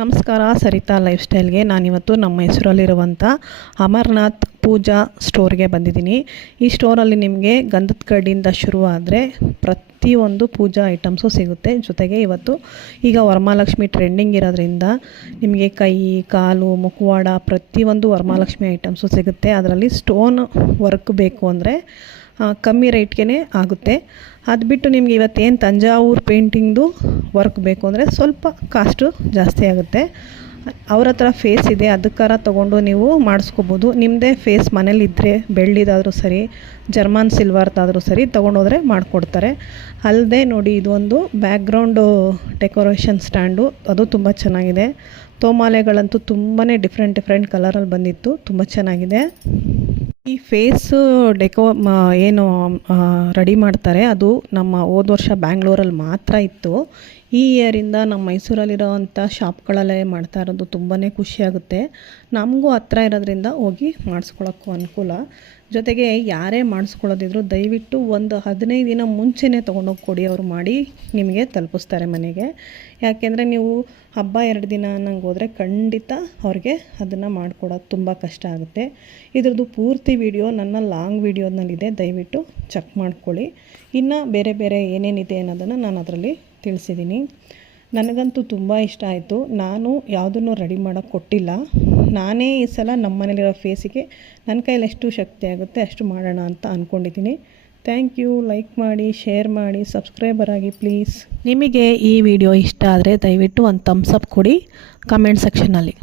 ನಮಸ್ಕಾರ, ಸರಿತಾ ಲೈಫ್ ಸ್ಟೈಲ್ಗೆ ನಾನಿವತ್ತು ನಮ್ಮ ಹೆಸರಲ್ಲಿರುವಂಥ ಅಮರನಾಥ್ ಪೂಜಾ ಸ್ಟೋರ್ಗೆ ಬಂದಿದ್ದೀನಿ. ಈ ಸ್ಟೋರಲ್ಲಿ ನಿಮಗೆ ಗಂಧದ ಕಡ್ಡಿಯಿಂದ ಶುರುವಾದರೆ ಪ್ರತಿಯೊಂದು ಪೂಜಾ ಐಟಮ್ಸು ಸಿಗುತ್ತೆ. ಜೊತೆಗೆ ಇವತ್ತು ಈಗ ವರಮಹಾಲಕ್ಷ್ಮಿ ಟ್ರೆಂಡಿಂಗ್ ಇರೋದ್ರಿಂದ ನಿಮಗೆ ಕೈ, ಕಾಲು, ಮುಖವಾಡ ಪ್ರತಿಯೊಂದು ವರಮಹಾಲಕ್ಷ್ಮಿ ಐಟಮ್ಸು ಸಿಗುತ್ತೆ. ಅದರಲ್ಲಿ ಸ್ಟೋನ್ ವರ್ಕ್ ಬೇಕು ಅಂದರೆ ಕಮ್ಮಿ ರೇಟ್ಗೆ ಆಗುತ್ತೆ. ಅದು ಬಿಟ್ಟು ನಿಮಗೆ ಇವತ್ತೇನು ತಂಜಾವೂರು ಪೇಂಟಿಂಗ್ದು ವರ್ಕ್ ಬೇಕು ಅಂದರೆ ಸ್ವಲ್ಪ ಕಾಸ್ಟು ಜಾಸ್ತಿ ಆಗುತ್ತೆ. ಅವ್ರ ಹತ್ರ ಫೇಸ್ ಇದೆ, ಅದಕ್ಕಾರ ತೊಗೊಂಡು ನೀವು ಮಾಡಿಸ್ಕೋಬೋದು. ನಿಮ್ಮದೇ ಫೇಸ್ ಮನೇಲಿದ್ದರೆ ಬೆಳ್ಳಿದಾದರೂ ಸರಿ, ಜರ್ಮನ್ ಸಿಲ್ವರ್ದಾದರೂ ಸರಿ ತೊಗೊಂಡೋದ್ರೆ ಮಾಡಿಕೊಡ್ತಾರೆ. ಅಲ್ಲದೆ ನೋಡಿ, ಇದೊಂದು ಬ್ಯಾಕ್ಗ್ರೌಂಡು ಡೆಕೋರೇಷನ್ ಸ್ಟ್ಯಾಂಡು, ಅದು ತುಂಬ ಚೆನ್ನಾಗಿದೆ. ತೋಮಾಲೆಗಳಂತೂ ತುಂಬಾ ಡಿಫ್ರೆಂಟ್ ಕಲರಲ್ಲಿ ಬಂದಿತ್ತು, ತುಂಬ ಚೆನ್ನಾಗಿದೆ. ಈ ಫೇಸು ಏನು ರೆಡಿ ಮಾಡ್ತಾರೆ, ಅದು ನಮ್ಮ ಹೋದ ವರ್ಷ ಬ್ಯಾಂಗ್ಳೂರಲ್ಲಿ ಮಾತ್ರ ಇತ್ತು. ಈ ಇಯರಿಂದ ನಮ್ಮ ಮೈಸೂರಲ್ಲಿರೋವಂಥ ಶಾಪ್ಗಳಲ್ಲೇ ಮಾಡ್ತಾ ಇರೋದು ತುಂಬಾ ಖುಷಿಯಾಗುತ್ತೆ. ನಮಗೂ ಹತ್ರ ಇರೋದ್ರಿಂದ ಹೋಗಿ ಮಾಡಿಸ್ಕೊಳ್ಳೋಕ್ಕೂ ಅನುಕೂಲ. ಜೊತೆಗೆ ಯಾರೇ ಮಾಡಿಸ್ಕೊಳ್ಳೋದಿದ್ರು ದಯವಿಟ್ಟು ಒಂದು 15 ದಿನ ಮುಂಚೆನೇ ತೊಗೊಂಡೋಗಿ ಕೊಡಿ, ಅವರು ಮಾಡಿ ನಿಮಗೆ ತಲುಪಿಸ್ತಾರೆ ಮನೆಗೆ. ಯಾಕೆಂದರೆ ನೀವು ಹಬ್ಬ 2 ದಿನ ಅನ್ನಂಗೆ ಹೋದರೆ ಖಂಡಿತ ಅವ್ರಿಗೆ ಅದನ್ನು ಮಾಡಿಕೊಡೋದು ತುಂಬ ಕಷ್ಟ ಆಗುತ್ತೆ. ಇದ್ರದ್ದು ಪೂರ್ತಿ ವಿಡಿಯೋ ನನ್ನ ಲಾಂಗ್ ವಿಡಿಯೋನಲ್ಲಿದೆ, ದಯವಿಟ್ಟು ಚೆಕ್ ಮಾಡ್ಕೊಳ್ಳಿ. ಇನ್ನು ಬೇರೆ ಏನೇನಿದೆ ಅನ್ನೋದನ್ನು ನಾನು ಅದರಲ್ಲಿ ತಿಳಿಸಿದ್ದೀನಿ. ನನಗಂತೂ ತುಂಬ ಇಷ್ಟ ಆಯಿತು. ನಾನು ಯಾವುದನ್ನು ರೆಡಿ ಮಾಡೋಕ್ಕೆ ಕೊಟ್ಟಿಲ್ಲ. ನಾನೇ ಈ ಸಲ ನಮ್ಮ ಮನೇಲಿರೋ ಫೇಸಿಗೆ ನನ್ನ ಕೈಯಲ್ಲಿ ಎಷ್ಟು ಶಕ್ತಿ ಆಗುತ್ತೆ ಅಷ್ಟು ಮಾಡೋಣ ಅಂತ ಅಂದ್ಕೊಂಡಿದ್ದೀನಿ. Thank you. ಲೈಕ್ ಮಾಡಿ, ಶೇರ್ ಮಾಡಿ, ಸಬ್ಸ್ಕ್ರೈಬರ್ ಆಗಿ ಪ್ಲೀಸ್. ನಿಮಗೆ ಈ ವಿಡಿಯೋ ಇಷ್ಟ ಆದರೆ ದಯವಿಟ್ಟು ಒಂದು ಥಮ್ಸ್ ಅಪ್ ಕೊಡಿ ಕಮೆಂಟ್ ಸೆಕ್ಷನಲ್ಲಿ.